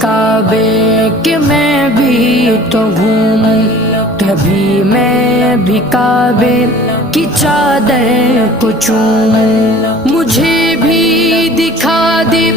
کعبے کہ میں بھی تو گھوموں، کبھی میں بھی کعبے کی چادر کو چوموں، مجھے بھی دکھا دے